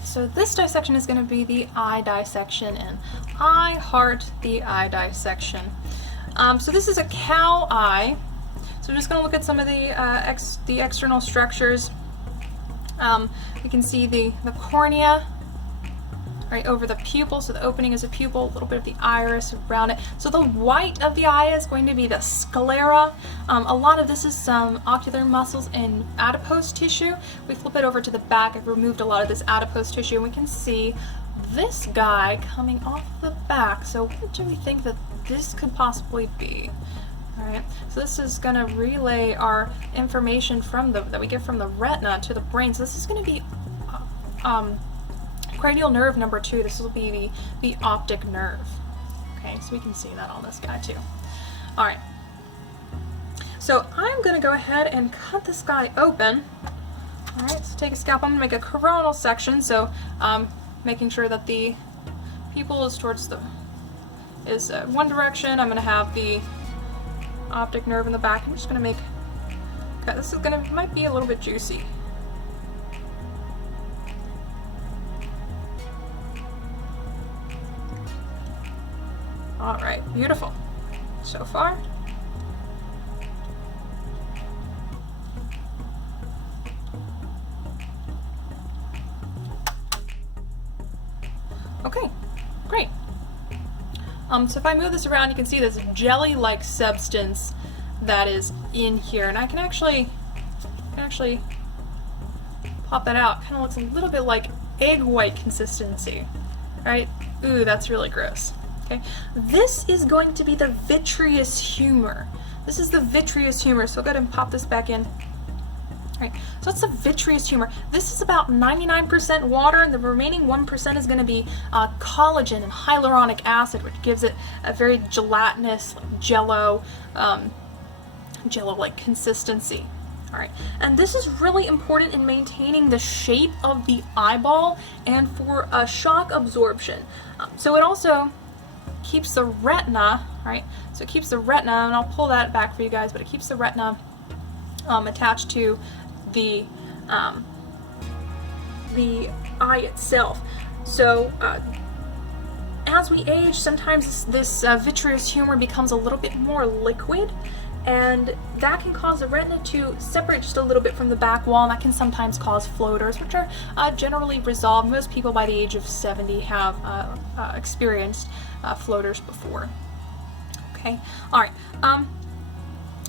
Alright, so this dissection is going to be the eye dissection, and I heart the eye dissection. So this is a cow eye. So we're just going to look at some of the external structures. We can see the cornea right over the pupil, so the opening is a pupil, a little bit of the iris around it. So the white of the eye is going to be the sclera. A lot of this is some ocular muscles and adipose tissue. We flip it over to the back. I've removed a lot of this adipose tissue, and we can see this guy coming off the back. So what do we think that this could possibly be? Alright, so this is going to relay our information that we get from the retina to the brain. So this is going to be cranial nerve number 2. This will be the optic nerve. Okay, so we can see that on this guy too. Alright, so I'm going to go ahead and cut this guy open. Alright, so take a scalpel. I'm going to make a coronal section, so making sure that the pupil is towards one direction. I'm going to have the optic nerve in the back. I'm just going to make, okay, this is might be a little bit juicy. Alright, beautiful. So far. Okay, great. So if I move this around, you can see this jelly-like substance that is in here, and I can actually pop that out. Kind of looks a little bit like egg white consistency, right? Ooh, that's really gross. Okay, this is going to be the vitreous humor. This is the vitreous humor, so I'll go ahead and pop this back in. Alright, so that's the vitreous humor. This is about 99% water, and the remaining 1% is going to be collagen and hyaluronic acid, which gives it a very gelatinous, jello-like consistency. Alright, and this is really important in maintaining the shape of the eyeball and for shock absorption. So it also keeps the retina, right? So it keeps the retina, and I'll pull that back for you guys, but it keeps the retina attached to the eye itself. So as we age, sometimes this vitreous humor becomes a little bit more liquid, and that can cause the retina to separate just a little bit from the back wall, and that can sometimes cause floaters, which are generally resolved. Most people by the age of 70 have experienced floaters before. Okay, alright,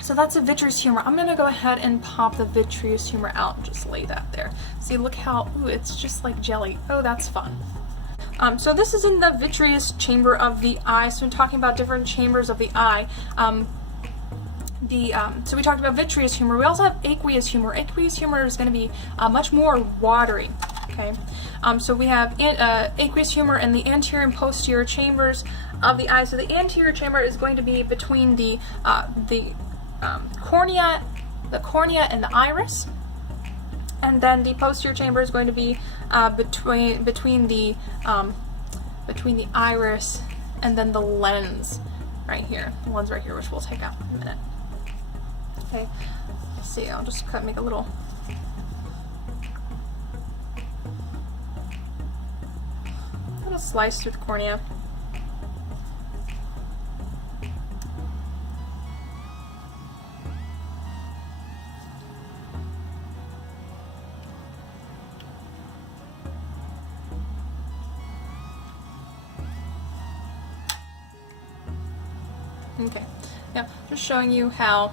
so that's a vitreous humor. I'm going to go ahead and pop the vitreous humor out and just lay that there. See, look how, ooh, it's just like jelly. Oh, that's fun. So this is in the vitreous chamber of the eye. So I'm talking about different chambers of the eye. So we talked about vitreous humor. We also have aqueous humor. Aqueous humor is going to be much more watery. Okay, so we have aqueous humor in the anterior and posterior chambers of the eye. So the anterior chamber is going to be between the cornea and the iris, and then the posterior chamber is going to be between the iris and then the lens right here. The lens right here, which we'll take out in a minute. Okay, let's see. I'll just make a little. Slice through the cornea. Okay, now just showing you how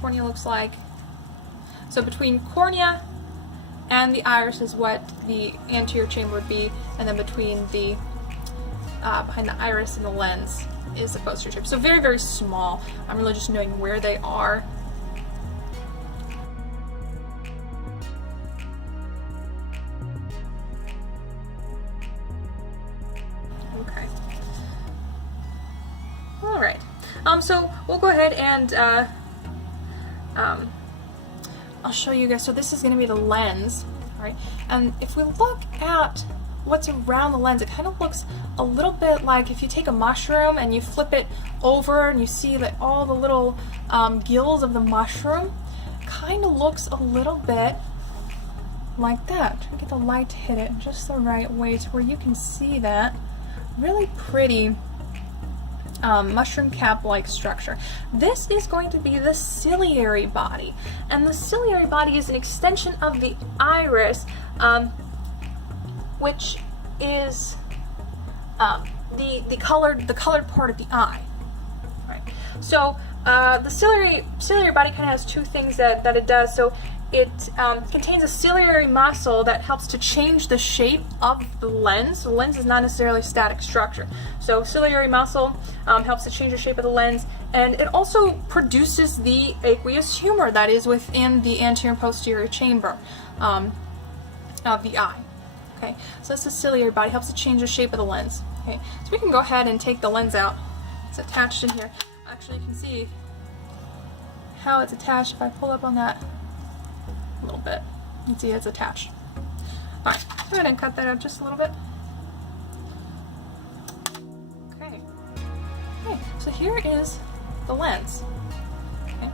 cornea looks like. So between cornea and the iris is what the anterior chamber would be, and then between the behind the iris and the lens is the posterior chamber. So very, very small. I'm really just knowing where they are. Okay. All right. So we'll go ahead and I'll show you guys. So this is going to be the lens, right? And if we look at what's around the lens, it kind of looks a little bit like if you take a mushroom and you flip it over and you see that all the little gills of the mushroom kind of looks a little bit like that. Try to get the light to hit it just the right way to where you can see that really pretty mushroom cap-like structure. This is going to be the ciliary body, and the ciliary body is an extension of the iris, which is the colored part of the eye. Right. So the ciliary body kind of has two things that it does. So it contains a ciliary muscle that helps to change the shape of the lens. The lens is not necessarily a static structure. So ciliary muscle helps to change the shape of the lens, and it also produces the aqueous humor that is within the anterior and posterior chamber of the eye. Okay, so that's the ciliary body, helps to change the shape of the lens. Okay, so we can go ahead and take the lens out. It's attached in here. Actually, you can see how it's attached if I pull up on that a little bit. You can see it's attached. Alright, go ahead and cut that out just a little bit. Okay. Okay, so here is the lens. Okay.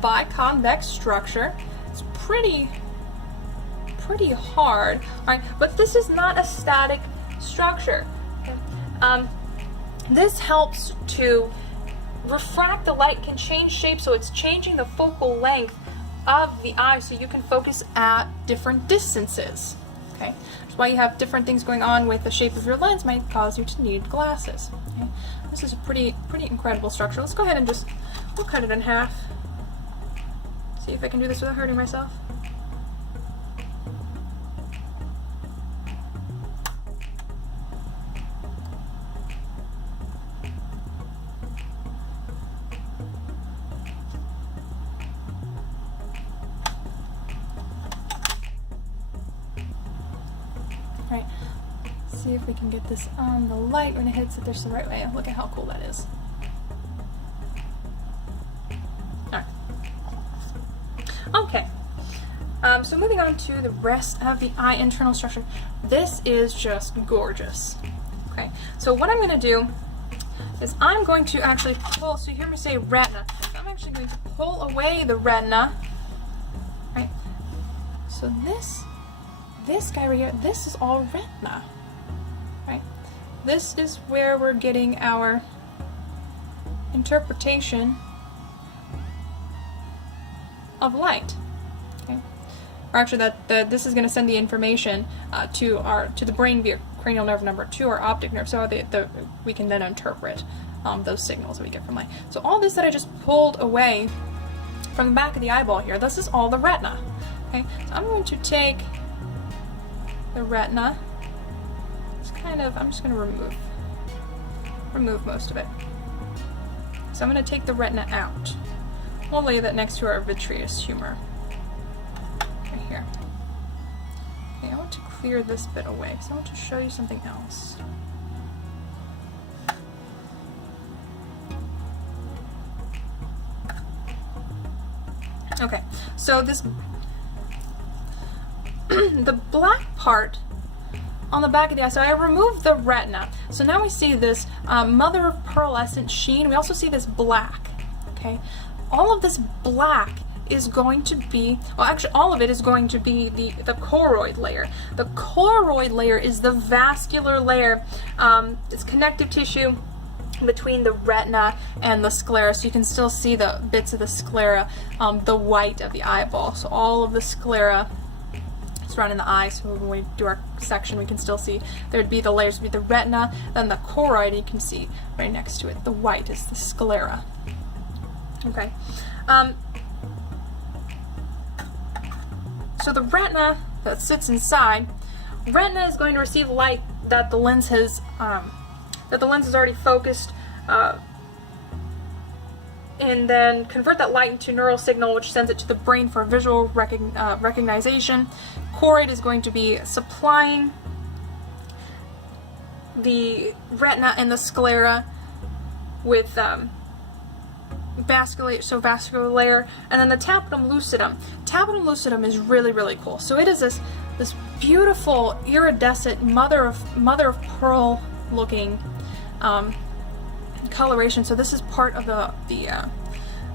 Biconvex structure. It's pretty hard. Alright, but this is not a static structure. Okay. This helps to refract the light, can change shape, so it's changing the focal length of the eye so you can focus at different distances. Okay, that's why you have different things going on with the shape of your lens might cause you to need glasses. Okay, this is a pretty incredible structure. Let's go ahead and we'll cut it in half. See if I can do this without hurting myself. Right, see if we can get this on the light when it hits it just the right way. Look at how cool that is. Alright. Okay, so moving on to the rest of the eye internal structure. This is just gorgeous. Okay, so what I'm going to do is I'm going to actually pull, so you hear me say retina. So I'm actually going to pull away the retina. Right, so this guy right here, this is all retina, right? This is where we're getting our interpretation of light. Okay, or actually, this is going to send the information to the brain via cranial nerve number 2 or optic nerve, so we can then interpret those signals that we get from light. So all this that I just pulled away from the back of the eyeball here, this is all the retina. Okay, so I'm going to take the retina. I'm just going to remove most of it. So I'm going to take the retina out. We'll lay that next to our vitreous humor. Right here. Okay, I want to clear this bit away, so I want to show you something else. Okay, so this the black part on the back of the eye, so I removed the retina. So now we see this mother of pearlescent sheen. We also see this black. Okay, all of this black is going to be, well, actually all of it is going to be the choroid layer. The choroid layer is the vascular layer. It's connective tissue between the retina and the sclera, so you can still see the bits of the sclera, the white of the eyeball. So all of the sclera surrounding the eye, so when we do our section we can still see there would be the layers, would be the retina, then the choroid, and you can see right next to it the white is the sclera. Okay, so the retina that sits inside, retina is going to receive light that the lens has already focused, and then convert that light into neural signal, which sends it to the brain for visual recognition. Choroid is going to be supplying the retina and the sclera with vascular layer, and then the tapetum lucidum. Tapetum lucidum is really cool. So it is this beautiful iridescent mother of pearl looking coloration. So this is part of the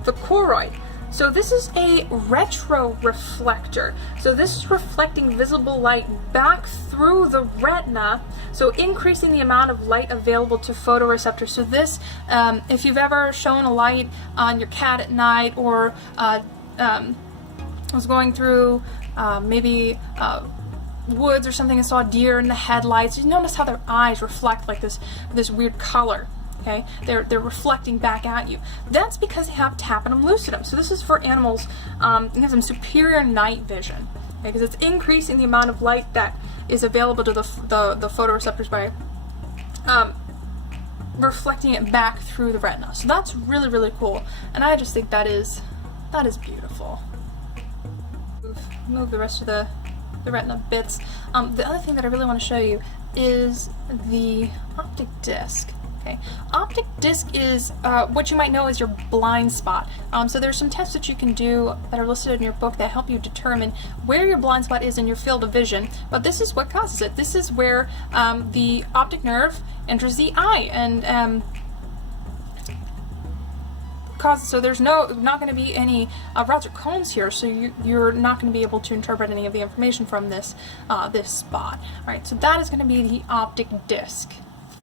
choroid. So this is a retroreflector. So this is reflecting visible light back through the retina, so increasing the amount of light available to photoreceptors. So this, if you've ever shown a light on your cat at night, or was going through maybe woods or something and saw a deer in the headlights, you notice how their eyes reflect like this weird color. Okay, they're reflecting back at you. That's because they have tapetum lucidum. So this is for animals that have some superior night vision, because it's increasing the amount of light that is available to the photoreceptors by reflecting it back through the retina. So that's really, really cool, and I just think that is beautiful. Move the rest of the retina bits. The other thing that I really want to show you is the optic disc. Okay. Optic disc is what you might know as your blind spot. So there's some tests that you can do that are listed in your book that help you determine where your blind spot is in your field of vision, but this is what causes it. This is where the optic nerve enters the eye and causes, so there's not going to be any rods or cones here, so you're not going to be able to interpret any of the information from this this spot. All right, so that is going to be the optic disc.